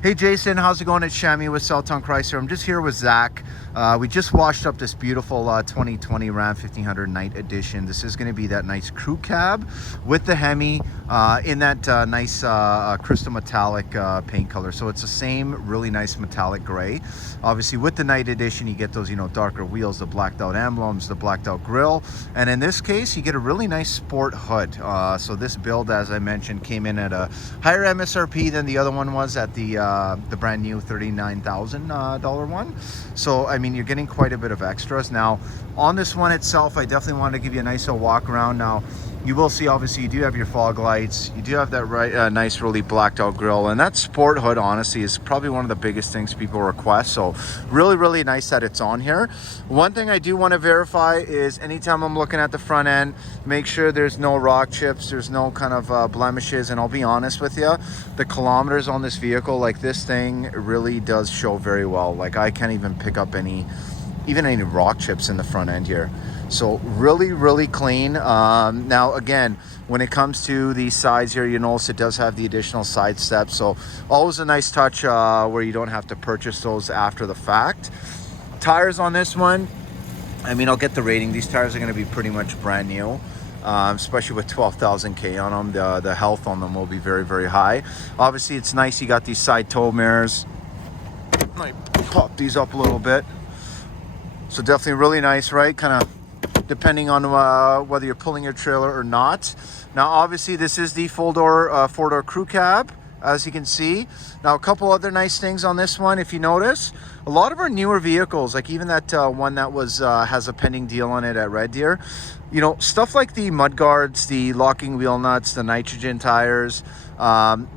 Hey Jason, how's it going? It's Shammi with Southtown Chrysler. I'm just here with Zach. We just washed up this beautiful 2020 Ram 1500 Night Edition. This is going to be that nice crew cab with the Hemi in that nice crystal metallic paint color. So it's the same really nice metallic gray. Obviously with the Night Edition you get those, darker wheels, the blacked out emblems, the blacked out grille, and in this case you get a really nice sport hood. So this build, as I mentioned, came in at a higher MSRP than the other one was at the brand new $39,000 one. So I mean, you're getting quite a bit of extras. Now on this one itself, I definitely wanted to give you a nice little walk around. Now you will see, obviously, you do have your fog lights, you do have that nice really blacked out grille, and that sport hood honestly is probably one of the biggest things people request. So really nice that it's on here. One thing I do want to verify is anytime I'm looking at the front end, make sure there's no rock chips, there's no kind of blemishes. And I'll be honest with you, the kilometers on this vehicle, like this thing really does show very well. Like I can't even pick up any rock chips in the front end here. So really clean. Now again, when it comes to the sides here, you notice it does have the additional side steps, so always a nice touch where you don't have to purchase those after the fact. Tires on this one, I mean, I'll get the rating. These tires are going to be pretty much brand new, especially with 12,000 K on them. The health on them will be very high. Obviously it's nice you got these side tow mirrors. I might pop these up a little bit. So definitely really nice, right? Kind of depending on whether you're pulling your trailer or not. Now obviously this is the four-door crew cab, as you can see. Now a couple other nice things on this one, if you notice, a lot of our newer vehicles, like even that one that was has a pending deal on it at Red Deer, stuff like the mud guards, the locking wheel nuts, the nitrogen tires,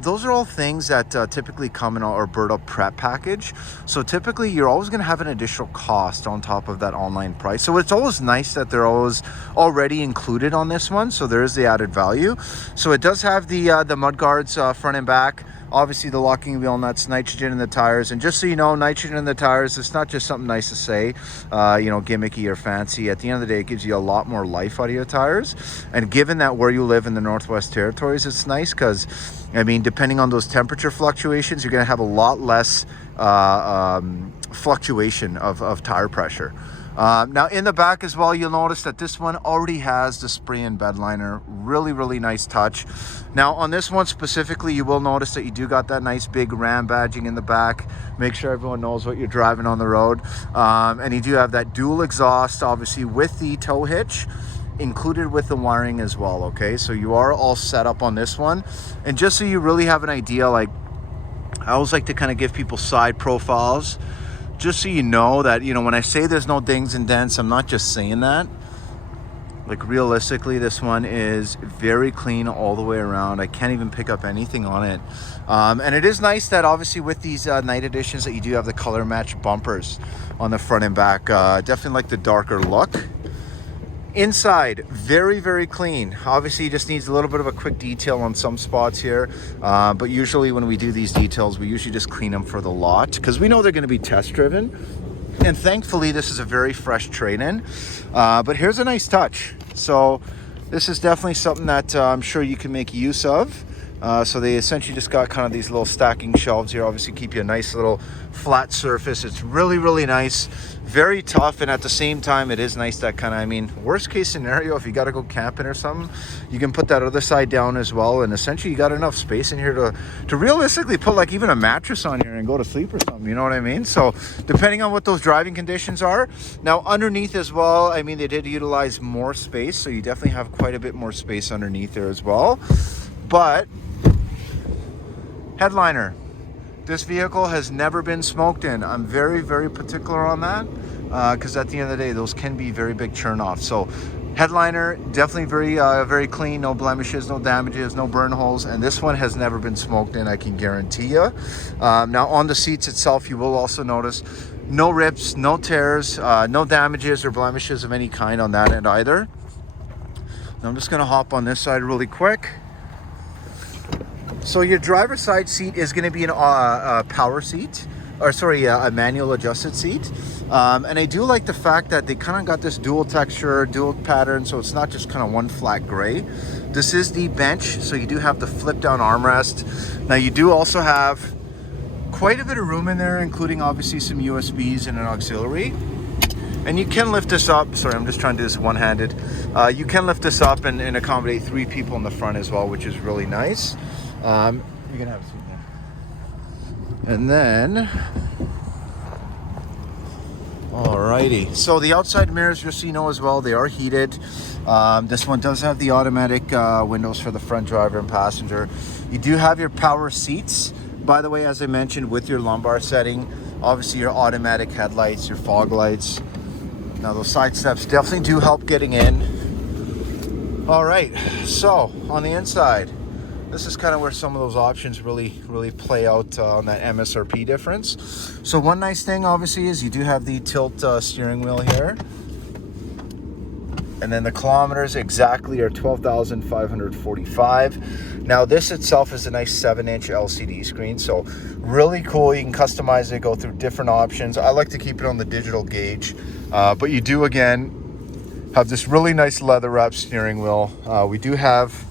those are all things that typically come in our Bird Up prep package. So typically you're always going to have an additional cost on top of that online price. So it's always nice that they're always already included on this one. So there is the added value. So it does have the mud guards front and back. Obviously the locking wheel nuts, nitrogen in the tires. And just so you know, nitrogen in the tires, it's not just something nice to say, gimmicky or fancy. At the end of the day, it gives you a lot more life out of your tires. And given that where you live in the Northwest Territories, it's nice because, I mean, depending on those temperature fluctuations, you're going to have a lot less fluctuation of tire pressure. Now in the back as well, you'll notice that this one already has the spray-in bed liner. Really nice touch. Now on this one specifically, you will notice that you do got that nice big Ram badging in the back. Make sure everyone knows what you're driving on the road. And you do have that dual exhaust, obviously with the tow hitch included with the wiring as well. Okay, so you are all set up on this one. And just so you really have an idea, like I always like to kind of give people side profiles, just so you know that, when I say there's no dings and dents, I'm not just saying that. Like realistically, this one is very clean all the way around. I can't even pick up anything on it. And it is nice that obviously with these night editions that you do have the color match bumpers on the front and back. Definitely like the darker look. Inside, very clean. Obviously just needs a little bit of a quick detail on some spots here, but usually when we do these details, we usually just clean them for the lot because we know they're going to be test driven. And thankfully this is a very fresh trade-in, but here's a nice touch. So this is definitely something that I'm sure you can make use of. So they essentially just got kind of these little stacking shelves here, obviously keep you a nice little flat surface. It's really nice, very tough, and at the same time it is nice that kind of, I mean, worst case scenario, if you got to go camping or something, you can put that other side down as well, and essentially you got enough space in here to realistically put like even a mattress on here and go to sleep or something, you know what I mean? So depending on what those driving conditions are. Now underneath as well, I mean, they did utilize more space, so you definitely have quite a bit more space underneath there as well. But headliner, this vehicle has never been smoked in. I'm very particular on that because at the end of the day, those can be very big churn offs. So headliner, definitely very clean, no blemishes, no damages, no burn holes, and this one has never been smoked in, I can guarantee you. Now on the seats itself, you will also notice no rips, no tears, no damages or blemishes of any kind on that end either. Now I'm just gonna hop on this side really quick. So your driver's side seat is going to be a power seat, or sorry, a manual adjusted seat. And I do like the fact that they kind of got this dual texture, dual pattern, so it's not just kind of one flat gray. This is the bench, so you do have the flip down armrest. Now you do also have Quite a bit of room in there, including obviously some USBs and an auxiliary. And you can lift this up. Sorry, I'm just trying to do this one-handed. You can lift this up and accommodate 3 people in the front as well, which is really nice. You can have a seat there. And then, alrighty. So the outside mirrors, you'll see as well, they are heated. This one does have the automatic windows for the front driver and passenger. You do have your power seats. By the way, as I mentioned, with your lumbar setting, obviously your automatic headlights, your fog lights. Now those side steps definitely do help getting in. All right, so on the inside, this is kind of where some of those options really play out on that MSRP difference. So one nice thing obviously is you do have the tilt steering wheel here. And then the kilometers exactly are 12,545. Now this itself is a nice 7-inch LCD screen, so really cool. You can customize it, go through different options. I like to keep it on the digital gauge, but you do again have this really nice leather wrap steering wheel. We do have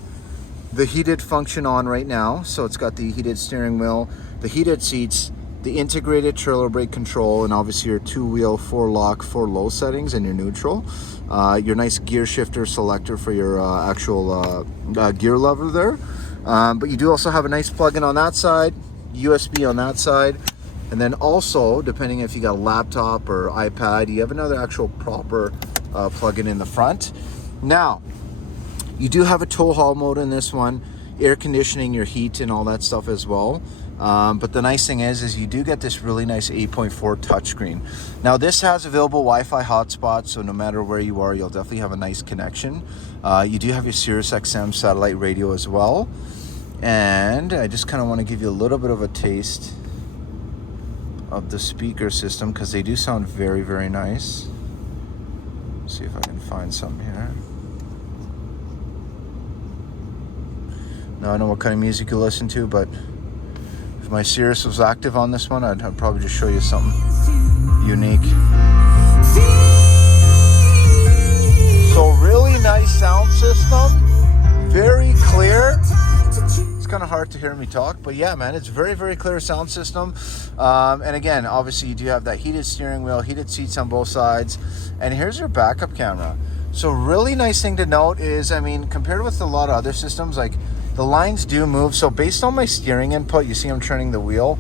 the heated function on right now, so it's got the heated steering wheel, the heated seats, the integrated trailer brake control, and obviously your 2-wheel 4-lock 4-low settings and your neutral. Your nice gear shifter selector for your actual gear lever there. But you do also have a nice plug-in on that side, USB on that side, and then also, depending if you got a laptop or iPad, you have another actual proper plug-in in the front. Now, you do have a tow haul mode in this one, air conditioning, your heat, and all that stuff as well. But the nice thing is you do get this really nice 8.4 touchscreen. Now this has available Wi-Fi hotspots, so no matter where you are, you'll definitely have a nice connection. You do have your Sirius XM satellite radio as well. And I just kind of want to give you a little bit of a taste of the speaker system, because they do sound very nice. Let's see if I can find something here. Now I know what kind of music you listen to, but if my Sirius was active on this one, I'd probably just show you something unique. So really nice sound system, very clear. It's kind of hard to hear me talk, but yeah, man, it's very clear sound system. And again, obviously you do have that heated steering wheel, heated seats on both sides, and here's your backup camera. So really nice thing to note is, I mean, compared with a lot of other systems, like the lines do move. So based on my steering input, you see I'm turning the wheel,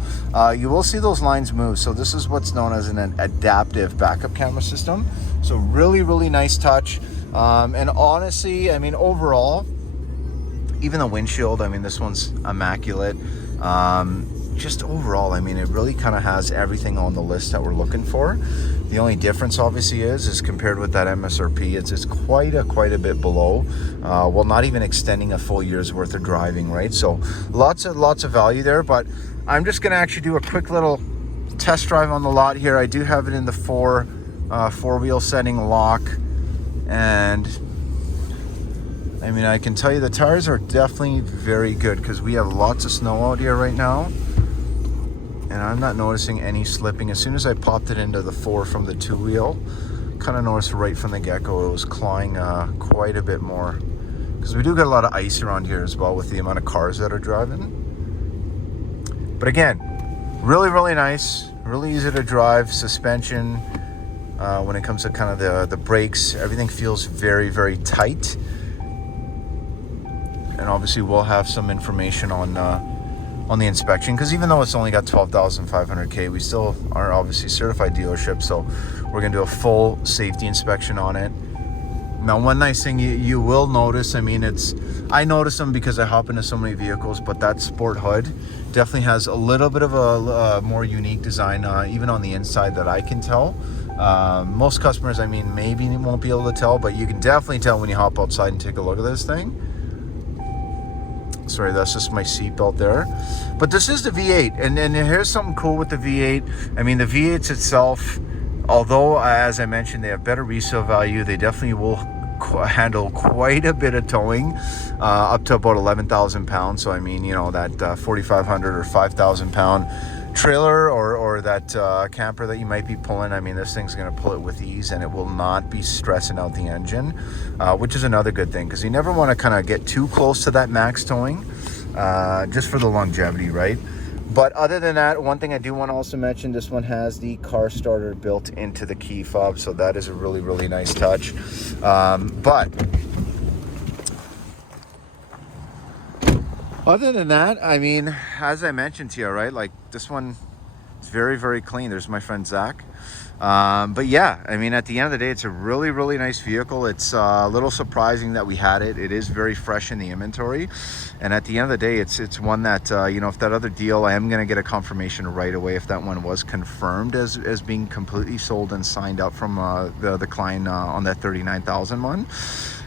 you will see those lines move. So this is what's known as an adaptive backup camera system. So really nice touch. And honestly, I mean, overall, even the windshield, I mean, this one's immaculate. Just overall, I mean, it really kind of has everything on the list that we're looking for. The only difference obviously is compared with that MSRP, it's quite a bit below. Well, not even extending a full year's worth of driving, right? So lots of value there. But I'm just gonna actually do a quick little test drive on the lot here. I do have it in the four-wheel setting lock, and I mean, I can tell you the tires are definitely very good, because we have lots of snow out here right now. And I'm not noticing any slipping. As soon as I popped it into the 4 from the 2-wheel, kind of noticed right from the get-go it was clawing quite a bit more. Because we do get a lot of ice around here as well with the amount of cars that are driving. But again, really nice, really easy to drive. Suspension, when it comes to kind of the brakes, everything feels very tight. And obviously we'll have some information on the inspection, because even though it's only got 12,500K, we still are obviously certified dealership, so we're gonna do a full safety inspection on it. Now, one nice thing you will notice, I mean, I notice them because I hop into so many vehicles, but that sport hood definitely has a little bit of a more unique design, even on the inside, that I can tell. Most customers, I mean, maybe won't be able to tell, but you can definitely tell when you hop outside and take a look at this thing. Sorry, that's just my seatbelt there. But this is the V8, and here's something cool with the V8. I mean, the V8s itself, although, as I mentioned, they have better resale value, they definitely will handle quite a bit of towing, up to about 11,000 pounds. So I mean, you know, that 4,500 or 5,000 pound trailer or that camper that you might be pulling, I mean, this thing's going to pull it with ease, and it will not be stressing out the engine, which is another good thing, because you never want to kind of get too close to that max towing, just for the longevity, right? But other than that, one thing I do want to also mention, this one has the car starter built into the key fob, so that is a really, really nice touch. But other than that, I mean, as I mentioned to you, right, like this one is very, very clean. There's my friend Zach. But yeah, I mean, at the end of the day, it's a really, really nice vehicle. It's a little surprising that we had it. It is very fresh in the inventory. And at the end of the day, it's one that, you know, if that other deal, I am going to get a confirmation right away if that one was confirmed as being completely sold and signed up from the client on that 39,000 one.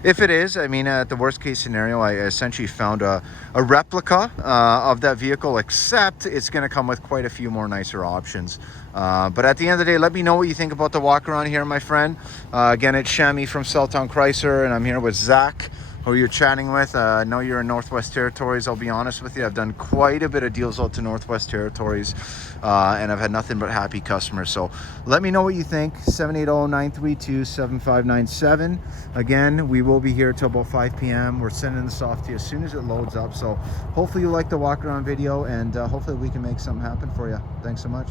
If it is, I mean, at the worst case scenario, I essentially found a replica of that vehicle, except it's going to come with quite a few more nicer options. But at the end of the day, let me know what you think about the walk around here, my friend. Again, it's Shammi from Celltown Chrysler, and I'm here with Zach, who you're chatting with. I know you're in Northwest Territories. I'll be honest with you, I've done quite a bit of deals out to Northwest Territories, and I've had nothing but happy customers. So let me know what you think. 780-932-7597. Again, we will be here till about 5 p.m. We're sending this off to you as soon as it loads up. So hopefully you like the walk around video, and hopefully we can make something happen for you. Thanks so much.